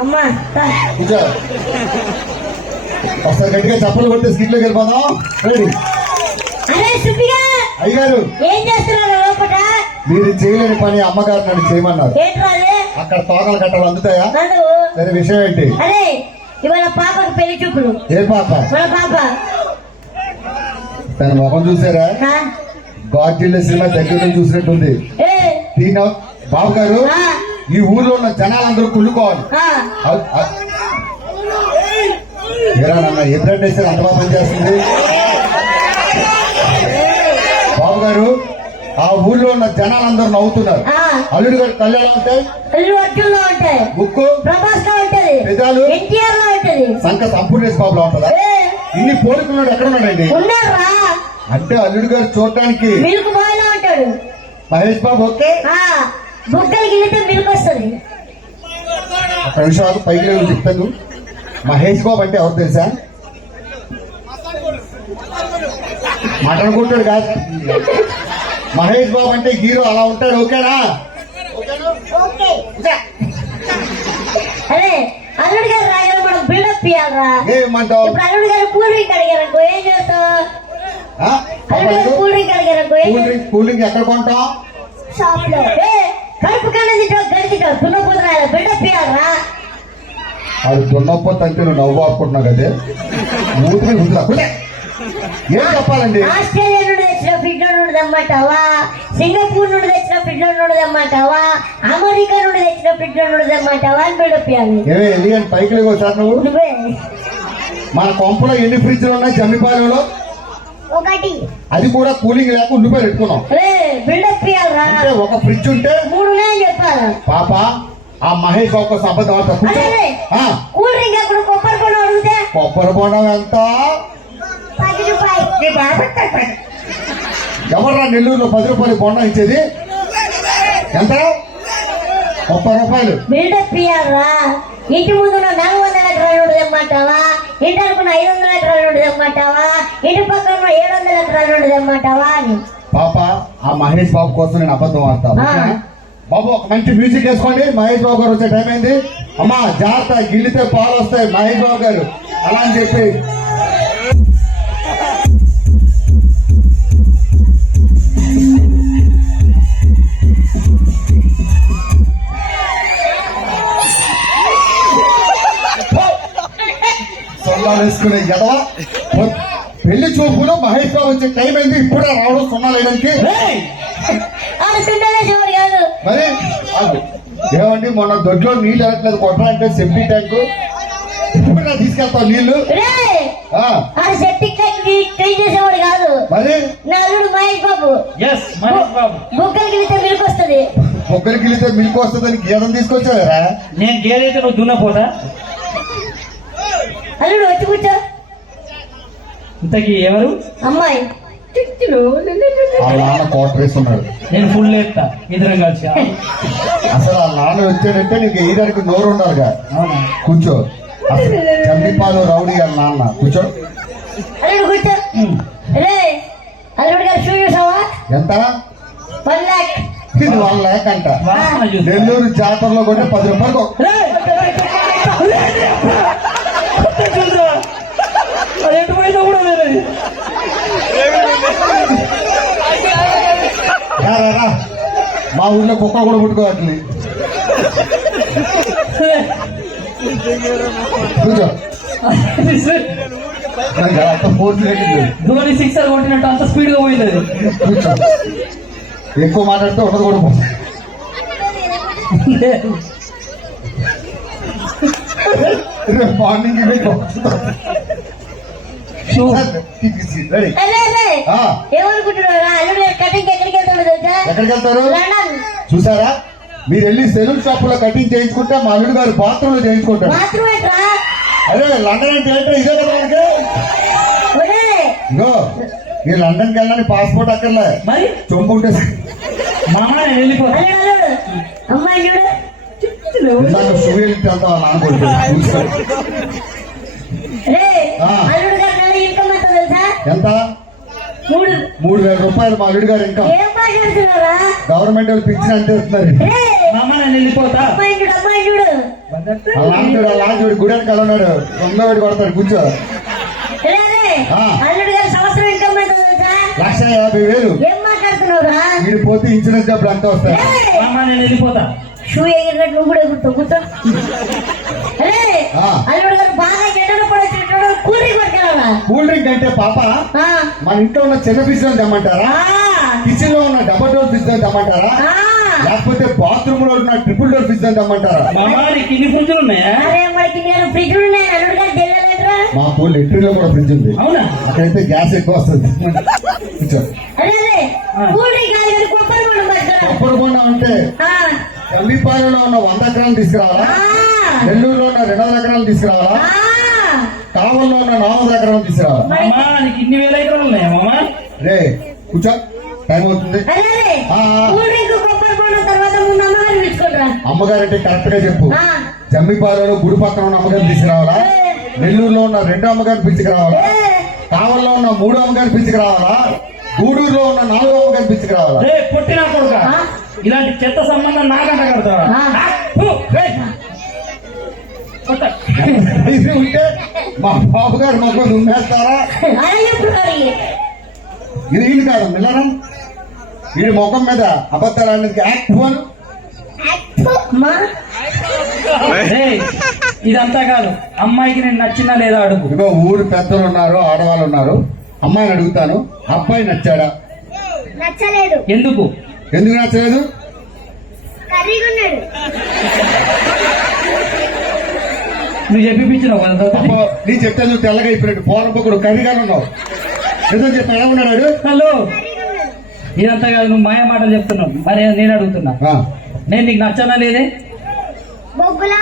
అమ్మా ఒకసారి గట్టిగా చప్పలు కొట్టి స్కిట్లోకి వెళ్ళిపోదాం. రెడీ. అరే సుబ్బిగా. అయ్యారు ఏం చేస్తున్నారు లోపల మీరు చేయలేని పని అమ్మగారు నన్ను చేయమన్నారు. అక్కడ తోకలు కట్టలు అందుతాయా? సరే విషయం ఏంటి? అరే ఇవాళ పాపకు పెళ్ళి చూపులు. ఏ పాప? మన పాప. తన ముఖం చూసారా? గాడ్జిల్ల సినిమా దగ్గర చూసినట్టుంది. బాబు గారు ఈ ఊర్లో ఉన్న జనాలందరూ కుళ్ళుకోవాలి. ఏరా నాన్న ఎదురంటే అంత బాగా పనిచేస్తుంది. బాబు గారు ఆ ఊర్లో ఉన్న జనాలందరూ నవ్వుతున్నారు. అల్లుడు గారు కళ్ళు ఎలా ఉంటాయి ఉంటాయి ముక్కు? ప్రభాస్లో ఉంటది. పెదాలు? ఎన్టీఆర్లో ఉంటది. సంక సంపూర్ణేశ్ బాబులో ఉంటుందా? ఏ. ఇన్ని పోలికలు ఎక్కడ ఉన్నాడండి అంటే అల్లుడు గారు చూడటానికి మహేష్ బాబు ఓకే? బుగ్గలు గిల్లితే ఒక నిమిషాలు పైకి లేవు చెప్తాను. మహేష్ బాబు అంటే ఎవరు తెలుసా? మాట్లాడుకుంటాడు కాదు. మహేష్ బాబు అంటే హీరో అలా ఉంటాడు ఓకేనా? అరే అల్లుడు గారు రాగారు మనం బిల్డప్ ఇవ్వాలరా ఏమంటావు? ఇప్పుడు అల్లుడు గారు కూల్ డ్రింక్ అడిగారనుకో ఏం చేస్తావు? ఆ? అల్లుడు గారు కూల్ డ్రింక్ అడిగారనుకో ఏం కూల్ డ్రింక్ కూల్ డ్రింక్ ఎక్కడ కొంటాం షాప్లో గడి తింటావు దున్నపోతున్నా బిల్డప్ ఇవ్వాలరా అది దున్నపోతే అంటే నువ్వు నవ్వు ఆపుకుంటున్నావు కదే? మూతిని గుంతులా కులే ఏం చెప్పాలండి? ఆస్ట్రేలియా నుండి తెచ్చిన ఫిడ్ నుండి తెమ్మంటావా? సింగపూర్ నుండి తెచ్చిన ఫిడ్ నుండి తెమ్మంటావా? అమెరికా నుండి తెచ్చిన ఫిడ్ నుండి తెమ్మంటావా అని బిల్డప్ ఇవ్వాలి ఏమే ఎలిగండి పైకి సార్ నువ్వు? నువ్వే. మన కొంపలో ఎన్ని ఫ్రిడ్జ్లు ఉన్నాయి జమ్మిపాలెంలో ఒకటి. అది కూడా కూలింగ్ లేక ఉల్లిపాయలు పెట్టుకున్నాం బిల్డప్ అంటే ఒక ఫ్రిడ్జ్ ఉంటే మూడు ఉన్నాయని చెప్పాలా పాప ఆ మహేష్ కూల్ డ్రింక్ అక్కడ కొబ్బరి అడిగితే? కొబ్బరి బొండం ఎంత? పది రూపాయలు. ఎవర్రా నెల్లూరులో పది రూపాయలు బొండం ఇచ్చేది? ఎంత? ముప్పై రూపాయలు. బిల్డప్ ఇంటి ముందు నాలుగు వందల ఎకరాల తెమ్మంటావా? ఇంటి అనుకున్న ఐదు వందల ఎకరాల నుండి తెమ్మంటావా? ఇంటి పక్కన ఏడు వందల ఎకరాల తెమ్మంటావా అని. పాప ఆ మహేష్ బాబు కోసం నేను అబద్ధం ఆడతా. ఆ. ఓకేనా? బాబు ఒక మంచి మ్యూజిక్ వేసుకోండి. మహేష్ బాబు గారు వచ్చే టైం అయింది. అమ్మా జాగ్రత్త గిల్లితే పాలు వస్తాయి. మహేష్ బాబు గారు అలా అని చెప్పి. వేసుకునే పెళ్ళి చూపులో మహేష్ బాబు వచ్చే టైం అయింది. ఇప్పుడే రావడం చివరి కాదు. మరి. ఏమండి మొన్న దొడ్లో నీళ్ళు వెళ్ళట్లేదు కొట్టాలంటే సెఫ్టీ ట్యాంకు ఇప్పుడు తీసుకెళ్తావు నీళ్ళు కాదు. మరి? నా అల్లుడు మహేష్ బాబు. బుక్కలకి వెళ్తే మిల్క్ వస్తుంది. ఒక్కరికి వెళితే మిల్క్ వస్తుందని గీతం తీసుకొచ్చావరా? నేను గేదైతే నువ్వు దున్నపోతా? అల్లుడు వచ్చి కూర్చో. ఇంతకీ ఎవరు? అమ్మాయి. ఆ నాన్న కోటర్ వేస్తున్నాడు నేను ఫుల్ ఎత్తా ఇద్దరం కలిసి అసలు ఆ నాన్న వచ్చాడంటే నీకు ఏదానికి నోరు ఉండాలిగా. అవునా? కూర్చో. అసలు చండిపాలు రౌడీ వాళ్ళ నాన్న. కూర్చో. అల్లుడు కూర్చో. ఉమ్. రే అల్లుడు గారు షూ చూసావా? ఎంత? వన్ వాళ్ళ లేక అంట. నెల్లూరు జాతరలో కొంటే పది రూపాయలకు అది ఎటు కూడా రా. మా ఊర్లో కుక్క కూడా పుట్టుకోవట్లేదు కూర్చో. అంత ఫోర్స్ ధోని సిక్సర్ కొట్టినట్టు అంత స్పీడ్గా పోయింది అది. ఎక్కువ మాట్లాడితే ఉండదు కూడా మార్నింగ్ ఎక్కడికి వెళ్తారు చూసారా? మీరు వెళ్ళి సెలూన్ షాప్లో కటింగ్ చేయించుకుంటే మా అల్లుడు గారు బాత్రూమ్లో చేయించుకుంటారు అదే లండన్ అంటే ఏంటో ఇదే కదా మనకి. ఒరే. ఇగో ఈ లండన్కి వెళ్ళని పాస్పోర్ట్ అక్కర్లే. మరి? చొంపు ఉంటే మా అమ్మ నేను ఎంత? మూడు. మూడు వేల రూపాయలు మా అల్లుడు గారు ఇంకా. ఏం మాట్లాడుతున్నారా? గవర్నమెంట్ వాళ్ళు అమ్మాయి చూడు. అలాంటి అలాంటి గుడానికి అలా ఉన్నాడు. దొంగ కొడతాడు కూర్చో. లక్ష యాభై వేలు. ఏం మాట్లాడుతున్నావురా? వీడు పోతే ఇన్సూరెన్స్ డబ్బులు అంతా వస్తాయి. రే. మామ నేను వెళ్ళిపోతా షూ ఎగిరినట్టు నువ్వు కూడా కూర్చో రే ఆ. అల్లుడు గారు బాగా ఎండలు కూడా తింటాడు కూలి కొట్టుకెళ్ళాలా అంటే పాప ఆ. మన ఇంట్లో ఉన్న చిన్న ఫ్రిడ్జ్లో తెమ్మంటారా. కిచెన్లో ఉన్న డబల్ డోర్ ఫ్రిడ్జ్లో తెమ్మంటారా? ఆ. లేకపోతే బాత్రూమ్లో ఉన్న ట్రిపుల్ డోర్ ఫ్రిడ్జ్ తెమ్మంటారా? ఇన్ని పుంజులు ఉన్నాయా? అరే మనకి నేను ఫ్రిడ్జ్ ఉన్నాయి. అల్లుడు గారు తెలియలేదురా మా పూల్ లెట్రిన్లో కూడా ఫ్రిడ్జ్ ఉంది. అవునా? అక్కడైతే గ్యాస్ ఎక్కువ వస్తుంది. కొబ్బరి బొండం ఆ. కల్లిపాలెంలో ఉన్న వంద ఎకరాలు తీసుకురావాలా? ఆ. నెల్లూరులో ఉన్న రెండు వందల ఎకరాలు తీసుకురావాలా? కావల్లో ఉన్న నాలుగు వందల ఎకరాలు తీసుకురావాలా మామ నీకు ఇన్ని వేల ఎకరాలు ఉన్నాయా మామ? రే కూర్చో. టైం అవుతుంది. అమ్మగారు కరెక్ట్గా చెప్పు. ఆ. జమ్మిపాలలో గుడి పక్కన ఉన్న అమ్మగారిని తీసుకురావాలా? నెల్లూరులో ఉన్న రెండు అమ్మగారిని పిలుచుకురావాలా? ఏ. కావల్లో ఉన్న మూడు అమ్మగారిని పిలుచుకురావాలా? గూడూరులో ఉన్న నాలుగో అమ్మగారిని పిలుచుకురావాలా? రే పొట్టినా కొడుక? ఇలాంటి చెత్త సంబంధం నాకంట. కొట్ట. ఇది ఉంటే మా బాబు గారు మొక్కలు ఉమ్మేస్తారా? ఇది వీళ్ళు కాదు మిల్లరం వీడి ముఖం మీద అబద్ధాలు అనేది యాక్ట్ వన్ ఇదంతా కాదు. అమ్మాయికి నేను నచ్చినా లేదా అడుగు. ఇదిగో ఊరు పెద్దలు ఉన్నారు ఆడవాళ్ళు ఉన్నారు. అమ్మాయిని అడుగుతాను. అబ్బాయి నచ్చాడా? నచ్చలేదు ఎందుకు? ఎందుకు నచ్చలేదు? కర్రీగా ఉన్నాడు. నువ్వు. అబ్బో, నీ చెప్తే నువ్వు తెల్లగా అయిపోయినట్టు. పోరపొక్కడు కరిగానే ఉన్నావు. ఏదో చెప్పి ఎలా ఉన్నాడు? హలో. ఇదంతా కాదు నువ్వు మాయ మాటలు చెప్తున్నావు. మరి నేను అడుగుతున్నా. ఆ, నేను నీకు నచ్చనా లేదే? బొగ్గులా